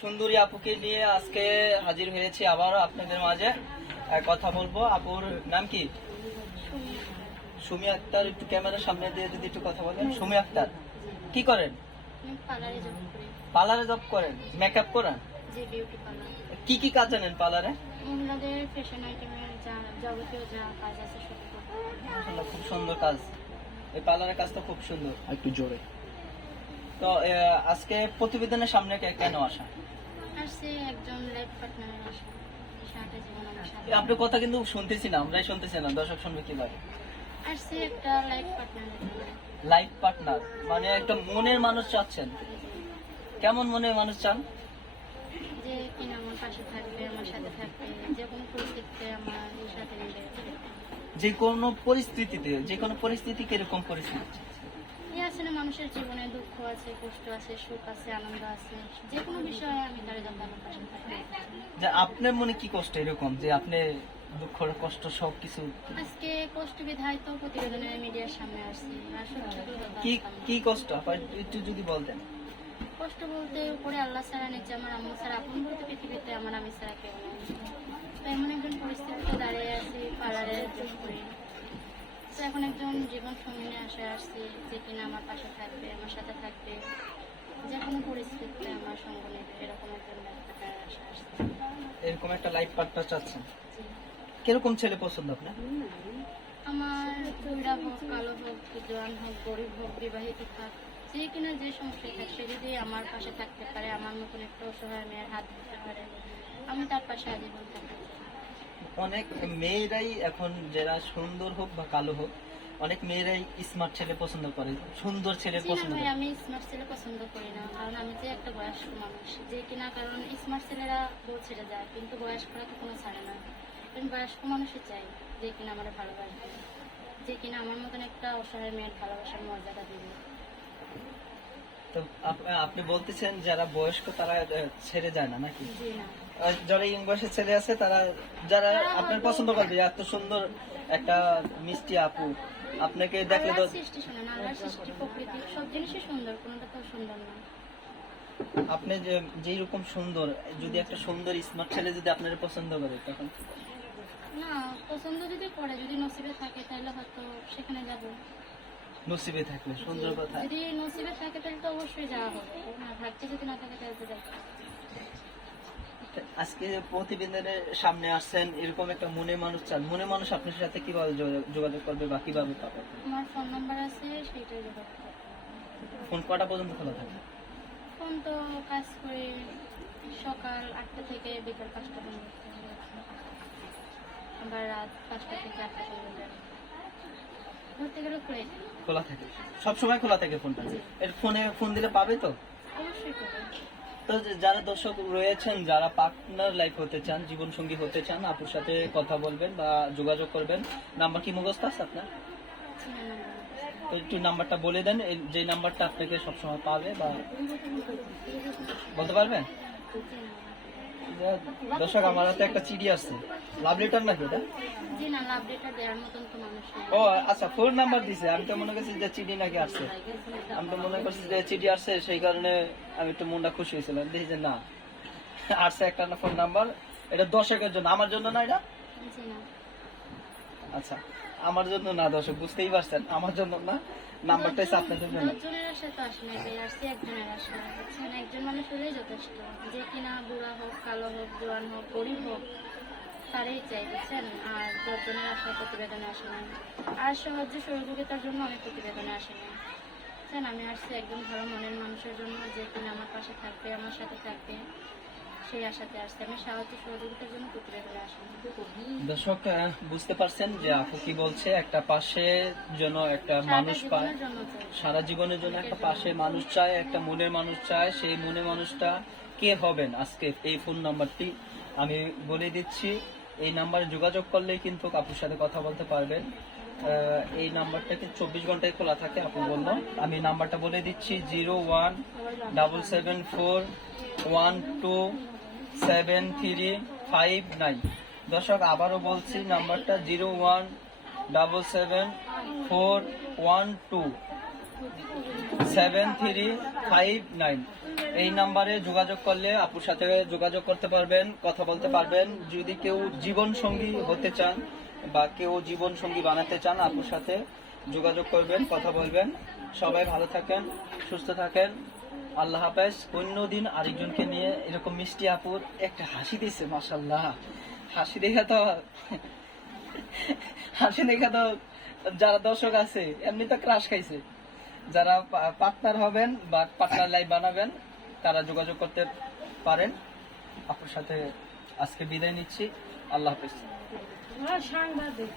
সুন্দরী আপুকে নিয়ে আজকে হাজির হয়েছি আবারও আপনাদের মাঝে। কথা বলব আপুর নাম কি? সুমি আক্তার একটু ক্যামেরার সামনে দিয়ে যদি একটু কথা বলেন। সুমি আক্তার কি করেন? পার্লারে জব করি। পার্লারে জব করেন? মেকআপ করেন? কি কি কাজ জানেন পার্লারে? ফ্যাশন আইটেমের যাবতীয় যা কাজ আছে খুব সুন্দর কাজ। এই পার্লারের কাজটা খুব সুন্দর। একটু জোরে। তো আজকে প্রতিবেদনের সামনে কেন আসা? একজন লাইফ পার্টনারের সাথে আপনার কথা কিন্তু শুনতেছি না আমরাই শুনতেছি না দর্শক শুনবে কীভাবে? একটা লাইফ পার্টনার মানে একটা মনের মানুষ চাচ্ছেন। কেমন মনের মানুষ চান? যে কিনা আমার পাশে থাকবে আমার সাথে থাকবে যে কোনো পরিস্থিতিতে আমার সাথে যে কোনো পরিস্থিতিতে যে কোনো পরিস্থিতি কীরকম পরিস্থিতি? এই আছে না মানুষের জীবনে দুঃখ আছে কষ্ট আছে সুখ আছে আনন্দ আছে যে কোনো বিষয়ে আমি তার আমার পাশে যে আপনার মনে কি কষ্ট এরকম যে আপনি দুঃখ কষ্ট সব কিছু আজকে কষ্ট বিধায় তো প্রতিবেদনের মিডিয়ার সামনে আসছি কি কি কষ্ট? একটু যদি বলতেন। কষ্ট বলতে উপরে আল্লাহ ছাড়া নিচে আমার আম্মু ছাড়া আপন বলতে পৃথিবীতে আমার আমি ছাড়া কেউ নেই। তো এমন একজন পরিস্থিতিতে দাঁড়িয়ে আছি পাড়ারে জব করি। তো এখন একজন জীবন সঙ্গিনী আসে আসছি যে কিনা আমার পাশে থাকবে আমার সাথে থাকবে। যে কোনো পরিস্থিতিতে আমার সঙ্গ নেবে এরকম একজন আসছে এরকম একটা লাইফ পার্টনার চাচ্ছেন? কীরকম ছেলে পছন্দ আপনার? আমার বুড়া হোক কালো হোক জোয়ান হোক গরিব হোক বিবাহিত থাক যে কিনা যে সমস্যায় থাক সে যদি আমার পাশে থাকতে পারে আমার মতন একটা অসহায় মেয়ের হাত ধরতে পারে আমি তার পাশে আজীবন থাকতে চাই অনেক মেয়েরাই এখন যারা সুন্দর হোক বা কালো হোক অনেক মেয়েরাই স্মার্ট ছেলে পছন্দ করে সুন্দর ছেলে পছন্দ করে। আমি স্মার্ট ছেলে পছন্দ করি না কারণ আমি যে একটা বয়স্ক মানুষ যে কিনা কারণ স্মার্ট ছেলেরা বউ ছেড়ে যায় কিন্তু বয়স্করা তো কোনো ছাড়ে না। কারণ বয়স্ক মানুষই চাই যে কিনা আমার ভালোবাসবে যে কিনা আমার মতন একটা অসহায় মেয়ের ভালোবাসার মর্যাদা দিবে। তো আপ- আপনি বলতেছেন যারা বয়স্ক তারা ছেড়ে যায় না নাকি? জি না। যারা ইয়ং বয়সের ছেলে আছে তারা যারা আপনার পছন্দ করবে এত সুন্দর একটা মিষ্টি আপু। আপনাকে দেখলে তো সৃষ্টি শোনেন আল্লাহর সৃষ্টি প্রকৃতি সব জিনিসই সুন্দর কোনোটা তো সুন্দর না। আপনি যে যেই রকম সুন্দর যদি একটা সুন্দর স্মার্ট ছেলে যদি আপনার পছন্দ করে তখন? না পছন্দ যদি করে যদি নসিবে থাকে তাহলে হয়তো সেখানে যাব। নসিবে থাকলে সুন্দর কথা। যদি নসিবে থাকে তাহলে তো অবশ্যই যাওয়া হবে। না ভাগ্যে যদি না থাকে তাহলে তো যাব আজকে প্রতিবেদনের সামনে আসছেন এরকম একটা মনে মানুষ চান। মনে মানুষ আপনার সাথে কীভাবে যোগাযোগ- করবে বা কীভাবে পাবে আমার ফোন নাম্বার আছে যোগাযোগ ফোন কটা পর্যন্ত খোলা থাকে? ফোন তো কাজ করে সকাল আটটা থেকে বিকাল পাঁচটা পর্যন্ত আবার রাত পাঁচটা থেকে আটটা পর্যন্ত খুলে থাকে। সব সময় খোলা থাকে। ফোনটা? এর ফোনে ফোন দিলে পাবে তো? অবশ্যই তো যারা দর্শক রয়েছেন, যারা পার্টনার লাইফ হতে চান জীবন সঙ্গী হতে চান, আপুর সাথে কথা বলবেন বা যোগাযোগ করবেন। নাম্বার কি মুখস্থ আছে আপনার? একটু নাম্বারটা বলে দেন যে নাম্বারটা আপনাকে সবসময় পাবে বা বলতে পারবেন? দর্শক আমার হাতে একটা চিঠি আসছে। লাভ লেটার নাকি এটা। ও আচ্ছা ফোন নাম্বার দিছে। আমি তো মনে করছি যে চিঠি নাকি আসছে। আমি তো মনে করছি যে চিঠি আসছে সেই কারণে আমি একটু মনটা খুশি হয়েছিলাম। দেখি যে না আসছে একটা ফোন নাম্বার এটা দর্শকের জন্য আমার জন্য না এটা? না। আচ্ছা। আমার জন্য না দর্শক বুঝতেই পারছেন আমার জন্য না জন্য তো আসে না আসছে একজনের আশা বুঝছেন একজন মানুষ হলেই যথেষ্ট। যে কিনা বুড়া হোক কালো হোক জোয়ান হোক গরিব হোক তারই চাই বুঝছেন? আর দশজনের আশা প্রতিবেদনে আসে না। আর সাহায্য সহযোগিতার জন্য অনেক প্রতিবেদনে আসে না। বুঝছেন? আমি আসছি একজন ভালো মনের মানুষের জন্য যে কিনা আমার পাশে থাকবে আমার সাথে থাকবে। সেই আশাতে আসছে। আমি সাহায্য সহযোগিতার জন্য প্রতিবেদনে আসি দর্শক বুঝতে পারছেন যে আপু কি বলছে? একটা পাশে যেন একটা মানুষ পায় সারা জীবনের জন্য একটা পাশে মানুষ চায় একটা মনের মানুষ চায় সেই মনের মানুষটা কে হবেন? আজকে এই ফোন নাম্বারটি আমি বলে দিচ্ছি। এই নাম্বারে যোগাযোগ করলেই কিন্তু আপুর সাথে কথা বলতে পারবেন। এই নাম্বারটাকে চব্বিশ ঘন্টায় খোলা থাকে আপু বলল? আমি নাম্বারটা বলে দিচ্ছি zero one double seven four one two seven three five nine দর্শক, আবারও বলছি, নাম্বারটা zero one double seven four one two seven three five nine এই নাম্বারে যোগাযোগ করলে আপুর সাথে যোগাযোগ করতে পারবেন, কথা বলতে পারবেন। যদি কেউ জীবন সঙ্গী হতে চান বা কেউ জীবন সঙ্গী বানাতে চান, আপুর সাথে যোগাযোগ করবেন, কথা বলবেন। সবাই ভালো থাকেন, সুস্থ থাকেন। আল্লাহ হাফেজ, অন্যদিন আরেকজনকে নিয়ে এরকম মিষ্টি আপুর একটা হাসি দিচ্ছে মাসাল্লাহ হাসি দেখে তো হাসি দেখে তো যারা দর্শক আছে, এমনি তো ক্রাশ খাইছে। যারা পার্টনার হবেন বা পার্টনার লাইভ বানাবেন, তারা যোগাযোগ করতে পারেন। আপনার সাথে আজকে বিদায় নিচ্ছি। আল্লাহ হাফেজ। সাংবাদিক।